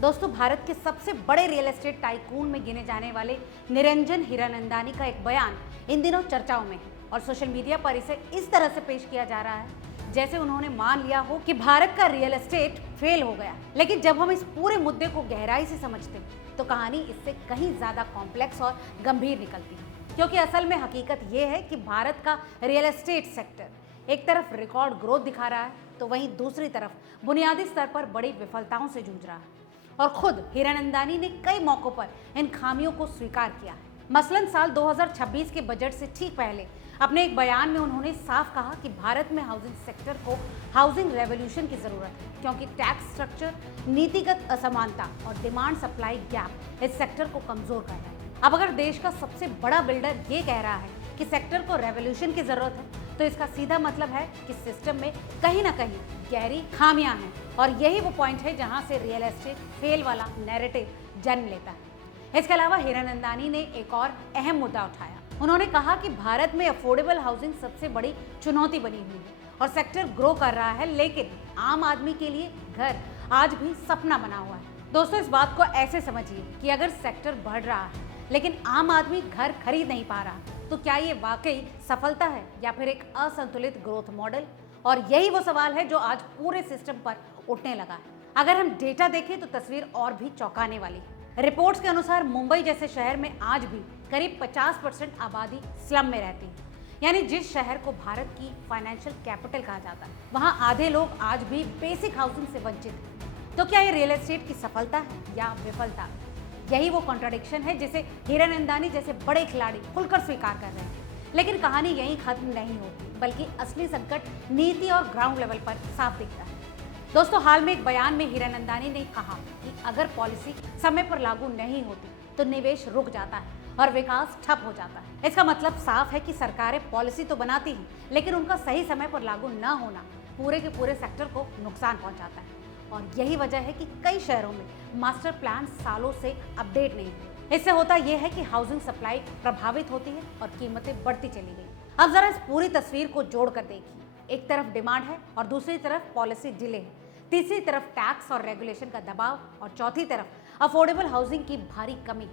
दोस्तों, भारत के सबसे बड़े रियल एस्टेट टाइकून में गिने जाने वाले निरंजन हीरानंदानी का एक बयान इन दिनों चर्चाओं में है और सोशल मीडिया पर इसे इस तरह से पेश किया जा रहा है जैसे उन्होंने मान लिया हो कि भारत का रियल एस्टेट फेल हो गया। लेकिन जब हम इस पूरे मुद्दे को गहराई से समझते हैं तो कहानी इससे कहीं ज्यादा कॉम्प्लेक्स और गंभीर निकलती है, क्योंकि असल में हकीकत ये है कि भारत का रियल एस्टेट सेक्टर एक तरफ रिकॉर्ड ग्रोथ दिखा रहा है तो वहीं दूसरी तरफ बुनियादी स्तर पर बड़ी विफलताओं से जूझ रहा है। और खुद हीरानंदानी ने कई मौकों पर इन खामियों को स्वीकार किया है। मसलन साल 2026 के बजट से ठीक पहले अपने एक बयान में उन्होंने साफ कहा कि भारत में हाउसिंग सेक्टर को हाउसिंग रेवोल्यूशन की जरूरत है, क्योंकि टैक्स स्ट्रक्चर, नीतिगत असमानता और डिमांड सप्लाई गैप इस सेक्टर को कमजोर कर रहा है। अब अगर देश का सबसे बड़ा बिल्डर ये कह रहा है कि सेक्टर को रेवोल्यूशन की जरूरत है तो इसका सीधा मतलब है कि सिस्टम में कहीं ना कहीं गहरी खामियां हैं और यही वो पॉइंट है जहां से रियल एस्टेट फेल वाला नैरेटिव जन्म लेता है। इसके अलावा हीरानंदानी ने एक और अहम मुद्दा उठाया। उन्होंने कहा कि भारत में अफोर्डेबल हाउसिंग सबसे बड़ी चुनौती बनी हुई है और सेक्टर ग्रो कर रहा है, लेकिन आम आदमी के लिए घर आज भी सपना बना हुआ है। दोस्तों, इस बात को ऐसे समझिए कि अगर सेक्टर बढ़ रहा है लेकिन आम आदमी घर खरीद नहीं पा रहा तो क्या ये वाकई सफलता है या फिर एक असंतुलित ग्रोथ मॉडल? और यही वो सवाल है जो आज पूरे सिस्टम पर उठने लगा है। अगर हम डेटा देखें तो तस्वीर और भी चौंकाने वाली है। रिपोर्ट्स के अनुसार मुंबई जैसे शहर में आज भी करीब 50% आबादी स्लम में रहती है, यानी जिस शहर को भारत की फाइनेंशियल कैपिटल कहा जाता है वहां आधे लोग आज भी बेसिक हाउसिंग से वंचित हैं। तो क्या ये रियल एस्टेट की सफलता है या विफलता? यही वो कॉन्ट्रडिक्शन है जिसे हीरानंदानी जैसे बड़े खिलाड़ी खुलकर स्वीकार कर रहे हैं। लेकिन कहानी यहीं खत्म नहीं होती, बल्कि असली संकट नीति और ग्राउंड लेवल पर साफ दिखता है। दोस्तों, हाल में एक बयान में हीरानंदानी ने कहा कि अगर पॉलिसी समय पर लागू नहीं होती तो निवेश रुक जाता है और विकास ठप हो जाता है। इसका मतलब साफ है कि सरकारें पॉलिसी तो बनाती हैं, लेकिन उनका सही समय पर लागू न होना पूरे के पूरे सेक्टर को नुकसान पहुंचाता है। और यही वजह है कि कई शहरों में मास्टर प्लान सालों से अपडेट नहीं हुए। इससे होता यह है कि हाउसिंग सप्लाई प्रभावित होती है और कीमतें बढ़ती चली गई। अब जरा इस पूरी तस्वीर को जोड़कर देखिए। एक तरफ डिमांड है और दूसरी तरफ पॉलिसी डिले है, तीसरी तरफ टैक्स और रेगुलेशन का दबाव और चौथी तरफ अफोर्डेबल हाउसिंग की भारी कमी।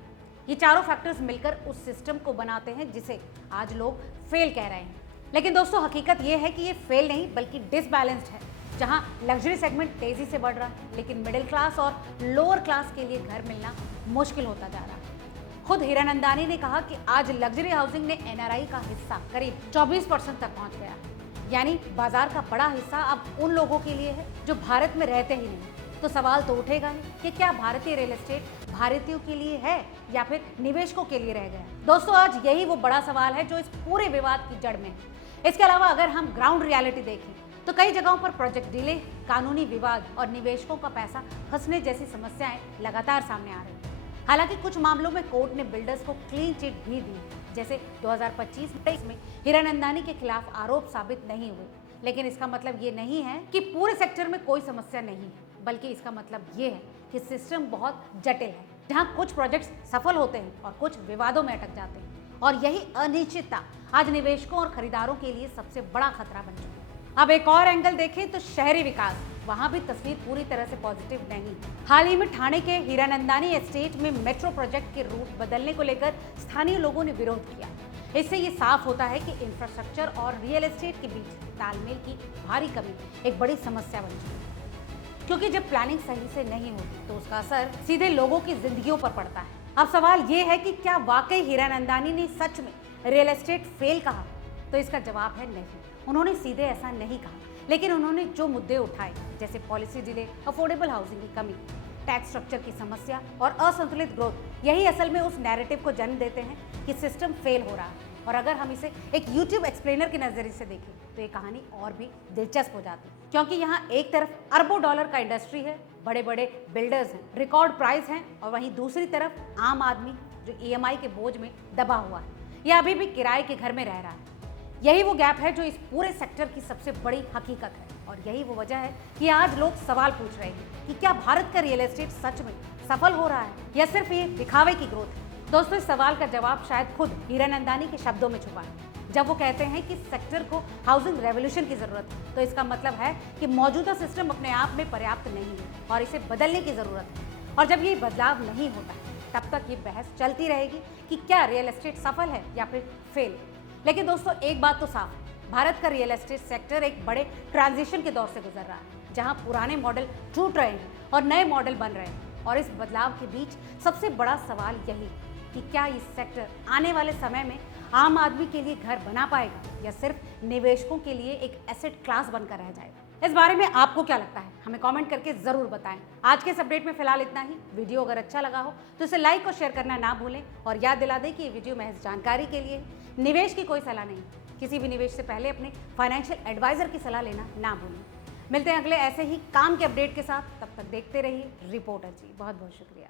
ये चारों फैक्टर्स मिलकर उस सिस्टम को बनाते हैं जिसे आज लोग फेल कह रहे हैं। लेकिन दोस्तों, हकीकत ये है कि ये फेल नहीं बल्कि डिसबैलेंस्ड है, जहां लग्जरी सेगमेंट तेजी से बढ़ रहा है लेकिन मिडिल क्लास और लोअर क्लास के लिए घर मिलना मुश्किल होता जा रहा है। खुद हीरानंदानी ने कहा कि आज लग्जरी हाउसिंग ने एनआरआई का हिस्सा करीब 24% तक पहुंच गया, यानी बाजार का बड़ा हिस्सा अब उन लोगों के लिए है जो भारत में रहते ही नहीं। तो सवाल तो उठेगा ही कि क्या भारतीय रियल एस्टेट भारतीयों के लिए है या फिर निवेशकों के लिए रह गया? दोस्तों, आज यही वो बड़ा सवाल है जो इस पूरे विवाद की जड़ में है। इसके अलावा अगर हम ग्राउंड रियलिटी देखें तो कई जगहों पर प्रोजेक्ट डिले, कानूनी विवाद और निवेशकों का पैसा फंसने जैसी समस्याएं लगातार सामने आ रही हैं। हालांकि कुछ मामलों में कोर्ट ने बिल्डर्स को क्लीन चिट भी दी, जैसे 2025 में हीरानंदानी के खिलाफ आरोप साबित नहीं हुए। लेकिन इसका मतलब ये नहीं है कि पूरे सेक्टर में कोई समस्या नहीं है, बल्कि इसका मतलब ये है कि सिस्टम बहुत जटिल है, जहाँ कुछ प्रोजेक्ट्स सफल होते हैं और कुछ विवादों में अटक जाते हैं। और यही अनिश्चितता आज निवेशकों और खरीदारों के लिए सबसे बड़ा खतरा बन चुकी है। अब एक और एंगल देखें तो शहरी विकास, वहां भी तस्वीर पूरी तरह से पॉजिटिव नहीं। हाल ही में ठाणे के हीरानंदानी एस्टेट में मेट्रो प्रोजेक्ट के रूट बदलने को लेकर स्थानीय लोगों ने विरोध किया। इससे ये साफ होता है कि इंफ्रास्ट्रक्चर और रियल एस्टेट के बीच तालमेल की भारी कमी एक बड़ी समस्या बन चुकी है, क्योंकि जब प्लानिंग सही से नहीं होती तो उसका असर सीधे लोगों की जिंदगियों पर पड़ता है। अब सवाल ये है कि क्या वाकई हीरानंदानी ने सच में रियल एस्टेट फेल कहा? तो इसका जवाब है नहीं। उन्होंने सीधे ऐसा नहीं कहा, लेकिन उन्होंने जो मुद्दे उठाए जैसे पॉलिसी डिले, अफोर्डेबल हाउसिंग की कमी, टैक्स स्ट्रक्चर की समस्या और असंतुलित ग्रोथ, यही असल में उस नैरेटिव को जन्म देते हैं कि सिस्टम फेल हो रहा है। और अगर हम इसे एक यूट्यूब एक्सप्लेनर के नजरिए से देखें तो ये कहानी और भी दिलचस्प हो जाती है, क्योंकि यहाँ एक तरफ अरबों डॉलर का इंडस्ट्री है, बड़े बड़े बिल्डर्स हैं, रिकॉर्ड प्राइस हैं, और वहीं दूसरी तरफ आम आदमी जो ईएमआई के बोझ में दबा हुआ है या अभी भी किराए के घर में रह रहा है। यही वो गैप है जो इस पूरे सेक्टर की सबसे बड़ी हकीकत है। और यही वो वजह है कि आज लोग सवाल पूछ रहे हैं कि क्या भारत का रियल एस्टेट सच में सफल हो रहा है या सिर्फ ये दिखावे की ग्रोथ है? दोस्तों, इस सवाल का जवाब शायद खुद हीरानंदानी के शब्दों में छुपा है। जब वो कहते हैं कि सेक्टर को हाउसिंग रेवोल्यूशन की जरूरत है तो इसका मतलब है कि मौजूदा सिस्टम अपने आप में पर्याप्त नहीं है और इसे बदलने की जरूरत है। और जब ये बदलाव नहीं होता है तब तक ये बहस चलती रहेगी कि क्या रियल एस्टेट सफल है या फिर फेल। लेकिन दोस्तों एक बात तो साफ है, भारत का रियल एस्टेट सेक्टर एक बड़े ट्रांजिशन के दौर से गुजर रहा है, जहां पुराने मॉडल टूट रहे हैं और नए मॉडल बन रहे हैं। और इस बदलाव के बीच सबसे बड़ा सवाल यही कि क्या इस सेक्टर आने वाले समय में आम आदमी के लिए घर बना पाएगा या सिर्फ निवेशकों के लिए एक एसेट क्लास बनकर रह जाएगा। इस बारे में आपको क्या लगता है, हमें कमेंट करके जरूर बताएं। आज के इस अपडेट में फिलहाल इतना ही। वीडियो अगर अच्छा लगा हो तो इसे लाइक और शेयर करना ना भूलें और याद दिला दें कि ये वीडियो महज जानकारी के लिए, निवेश की कोई सलाह नहीं। किसी भी निवेश से पहले अपने फाइनेंशियल एडवाइजर की सलाह लेना ना भूलें। मिलते हैं अगले ऐसे ही काम के अपडेट के साथ, तब तक देखते रहिए रिपोर्टर जी। बहुत बहुत शुक्रिया।